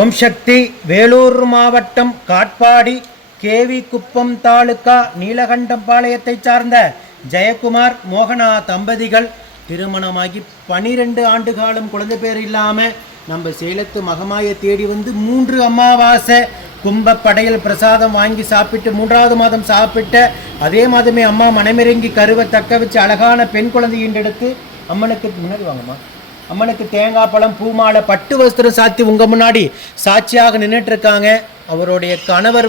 ஓம் சக்தி. வேலூர் மாவட்டம் காட்பாடி கேவி குப்பம் தாலுகா நீலகண்டம்பாளையத்தைச் சார்ந்த ஜெயக்குமார் மோகனா தம்பதிகள் திருமணமாகி 12 ஆண்டு காலம் குழந்தை பேர் இல்லாமல் நம்ம சேலத்து மகமாயை தேடி வந்து 3 அமாவாசை கும்ப படையல் பிரசாதம் வாங்கி சாப்பிட்டு 3வது மாதம் சாப்பிட்ட அதே மாதமே அம்மா மனமிறங்கி கருவை தக்க வச்சு அழகான பெண் குழந்தை ஈண்டெடுத்து அம்மனுக்கு முன்னாடி வாங்கம்மா, அம்மனுக்கு தேங்காய் பழம் பூமாலை பட்டு வஸ்திரம் சாத்தி உங்கள் முன்னாடி சாட்சியாக நின்றுட்டுருக்காங்க. அவருடைய கணவர்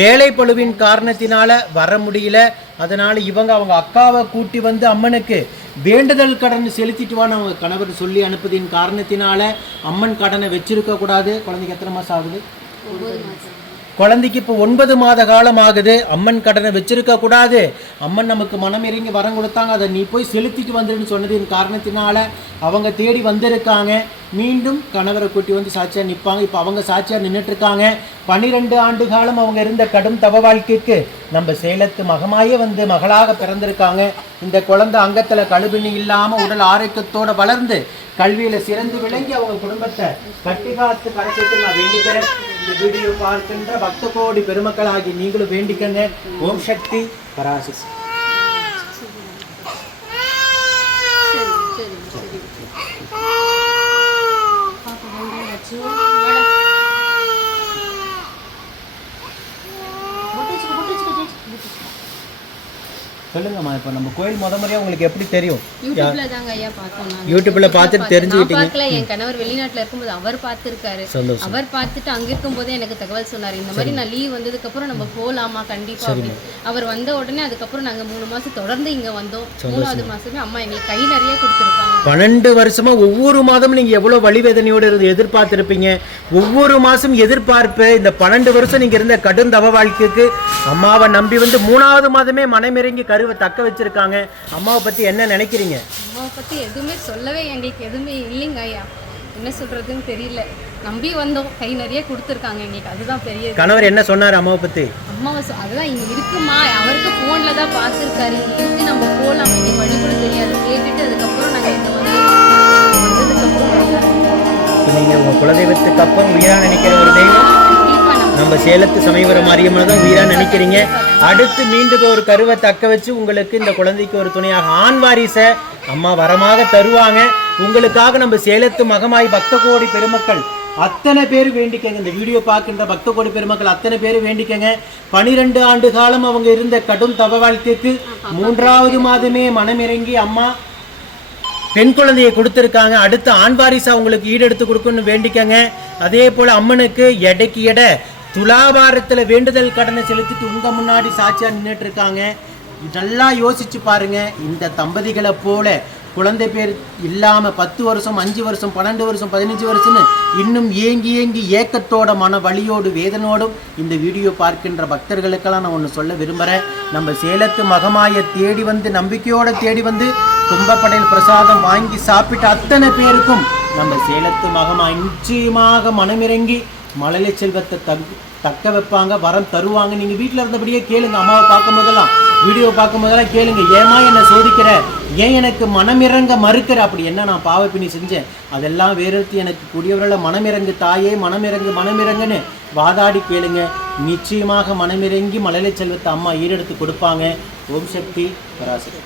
வேலைப்பளுவின் காரணத்தினால வர முடியல. அதனால் அவங்க அக்காவை கூட்டி வந்து அம்மனுக்கு வேண்டுதல் கடன் செலுத்திட்டுவான்னு அவங்க கணவர் சொல்லி அனுப்புதின் காரணத்தினால அம்மன் கடனை வச்சிருக்கக்கூடாது. குழந்தைக்கு எத்தனை மாதம் ஆகுது? குழந்தைக்கு இப்போ 9 மாத காலம் ஆகுது. அம்மன் கடனை வச்சிருக்க கூடாது. அம்மன் நமக்கு மனம் இறங்கி வரம் கொடுத்தாங்க, அதை நீ போய் செலுத்திட்டு வந்துருன்னு சொன்னதின் காரணத்தினால அவங்க தேடி வந்திருக்காங்க. மீண்டும் கணவரை கூட்டி வந்து சாட்சியாக நிற்பாங்க. இப்போ அவங்க சாட்சியாக நின்றுட்டுருக்காங்க. 12 ஆண்டு காலம் அவங்க இருந்த கடும் தவ வாழ்க்கைக்கு நம்ம சேலத்து மகமாயே மகளாக பிறந்திருக்காங்க. இந்த குழந்தை அங்கத்தில் கழுபிணி இல்லாமல் உடல் ஆரோக்கியத்தோடு வளர்ந்து கல்வியில் சிறந்து விளங்கி அவங்க குடும்பத்தை கட்டிகாத்து கடைசிக்கு நான் வேண்டிக்கிறேன். இந்த வீடியோ பார்க்கின்ற பக்த கோடி பெருமக்களாகி நீங்களும் வேண்டிக்கங்க. ஓம் சக்தி பராசக்தி. சொல்லுங்கம்மா, இப்போ நம்ம கோயில் முறையாக உங்களுக்கு எப்படி தெரியும்? யூடியூப்ல தாங்க ஐயா பார்த்தோம். யூடியூப்ல பார்த்துட்டு தெரிஞ்சுக்கிட்டீங்க. என் கணவர் வெளிநாட்டில் இருக்கும்போது அவர் பார்த்துருக்காரு. அவர் பார்த்துட்டு அங்கே இருக்கும்போதே எனக்கு தகவல் சொன்னார். இந்த மாதிரி நான் லீவ் வந்ததுக்கப்புறம் நம்ம போகலாமா கண்டிப்பாக அப்படின்னு. அவர் வந்த உடனே அதுக்கப்புறம் நாங்கள் 3 மாதம் தொடர்ந்து இங்கே வந்தோம். 3வது மாதமே அம்மா எங்களுக்கு கை நிறைய கொடுத்துருக்காங்க. 12 வருஷமா ஒவ்வொரு மாதமும் நீங்கள் எவ்வளோ வலிவேதனையோடு இருந்து எதிர்பார்த்துருப்பீங்க. ஒவ்வொரு மாதம் எதிர்பார்ப்பு. இந்த 12 வருஷம் நீங்கள் இருந்த கடும் தவ வாழ்க்கைக்கு அம்மாவை நம்பி 3வது மாதமே மனமிறங்கி கருவை தக்க வச்சிருக்காங்க. அம்மாவை பற்றி என்ன நினைக்கிறீங்க? அம்மாவை பற்றி எதுவுமே சொல்லவே எங்களுக்கு எதுவுமே இல்லைங்க ஐயா. என்ன சொல்கிறதுன்னு தெரியல. நம்பி வந்தோம், கை நிறைய கொடுத்துருக்காங்க எங்களுக்கு. அதுதான் பெரிய. கணவர் என்ன சொன்னார் அம்மாவை பற்றி? அம்மாவை அதுதான் இங்கே இருக்குமா, அவருக்கு ஃபோனில் தான் பார்த்துருக்காரு. இங்கே இருக்கு, நம்ம போகலாம், இங்கே வழி கூட தெரியாது. கேட்டுட்டு அதுக்கப்புறம் நாங்கள் இங்கே வந்ததுக்கப்புறம் நீங்கள் உங்கள் குலதெய்வத்துக்கு அப்புறம் உயிரா நினைக்கிற ஒரு தெய்வம் நம்ம சேலத்து சமயபுரம் மாரியம்மனை தான் உயிரா நினைக்கிறீங்க. அடுத்து மீண்டும் ஒரு கருவை தக்க வச்சு உங்களுக்கு இந்த குழந்தைக்கு ஒரு துணையாக ஆண் வாரிசை அம்மா வரமாக தருவாங்க. உங்களுக்காக நம்ம சேலத்து மகமாய் பக்த கோடி பெருமக்கள் அத்தனை பேர் வேண்டிக்கங்க. இந்த வீடியோ பார்க்கின்ற பக்த கோடி பெருமக்கள் அத்தனை பேர் வேண்டிக்கங்க. 12 ஆண்டு காலம் அவங்க இருந்த கடும் தவ வாழ்க்கைக்கு 3வது மாதமே மனமிறங்கி அம்மா பெண் குழந்தையை கொடுத்துருக்காங்க. அடுத்து ஆண் வாரிசா உங்களுக்கு ஈடெடுத்து கொடுக்கணும்னு வேண்டிக்கங்க. அதே போல் அம்மனுக்கு எடைக்கு எடை துலாபாரத்தில் வேண்டுதல் கடனை செலுத்திட்டு உங்கள் முன்னாடி சாட்சியாக நின்றுட்டு இருக்காங்க. நல்லா யோசிச்சு பாருங்க. இந்த தம்பதிகளை போல குழந்தை பேர் இல்லாமல் 10 வருஷம் 5 வருஷம் 12 வருஷம் 15 வருஷம்னு இன்னும் ஏங்கி ஏக்கத்தோட மன வலியோடு வேதனோடும் இந்த வீடியோ பார்க்கின்ற பக்தர்களுக்கெல்லாம் நான் ஒன்று சொல்ல விரும்புகிறேன். நம்ம சேலத்து மகமாயை தேடி நம்பிக்கையோடு தேடி கும்பப்படையில் பிரசாதம் வாங்கி சாப்பிட்ட அத்தனை பேருக்கும் நம்ம சேலத்து மகமாய் நிச்சயமாக மனமிறங்கி மழலை செல்வத்தை தக்க வைப்பாங்க, வரம் தருவாங்க. நீங்கள் வீட்டில் இருந்தபடியே கேளுங்க. அம்மாவை பார்க்கும் போதெல்லாம் வீடியோ பார்க்கும் போதெல்லாம் கேளுங்க. ஏமா என்னை சோதிக்கிற, ஏன் எனக்கு மனமிறங்க மறுக்கிற, அப்படி என்ன நான் பாவப்பினி செஞ்சேன், அதெல்லாம் வேறுத்து எனக்கு கூடியவர்களை மனமிறங்கு தாயே, மனமிறங்குன்னு வாதாடி கேளுங்க. நிச்சயமாக மனமிறங்கி மழலை செல்வத்தை அம்மா ஈடெடுத்து கொடுப்பாங்க. ஓம் சக்தி பராசக்தி.